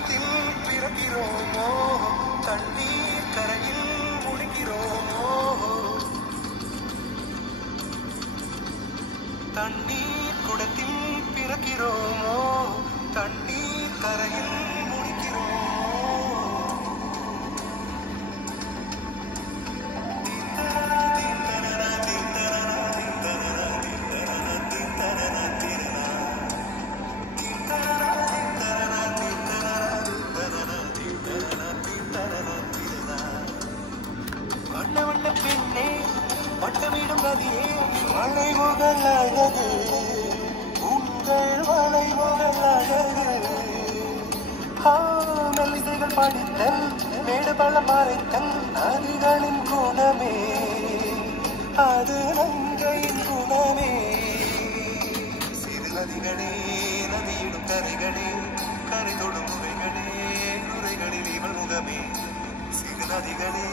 குடத்தில் பிறக்கிறோமோ தண்ணீர் கரையில் முடிக்கிறோமோ தண்ணீர் குடத்தில் பிறக்கிறோமோ தண்ணீர் கரையில் முடிக்கிறோமோ வண்ண வண்ண பெண்ணே வட்டமிடும் நதியே மலை முதல் அழகு உங்கள் மலை முதல் அழகு மெல்லிசைகள் படித்தல் மேடு பள்ளம் மறைத்தல் நதிகளின் குணமே அது நங்கையின் குணமே சிறு நதிகளே நதியிடும் கரைகளே கரை தொடும் முறைகளே நுரைகளில் இவள் முகமே சிறு நதிகளே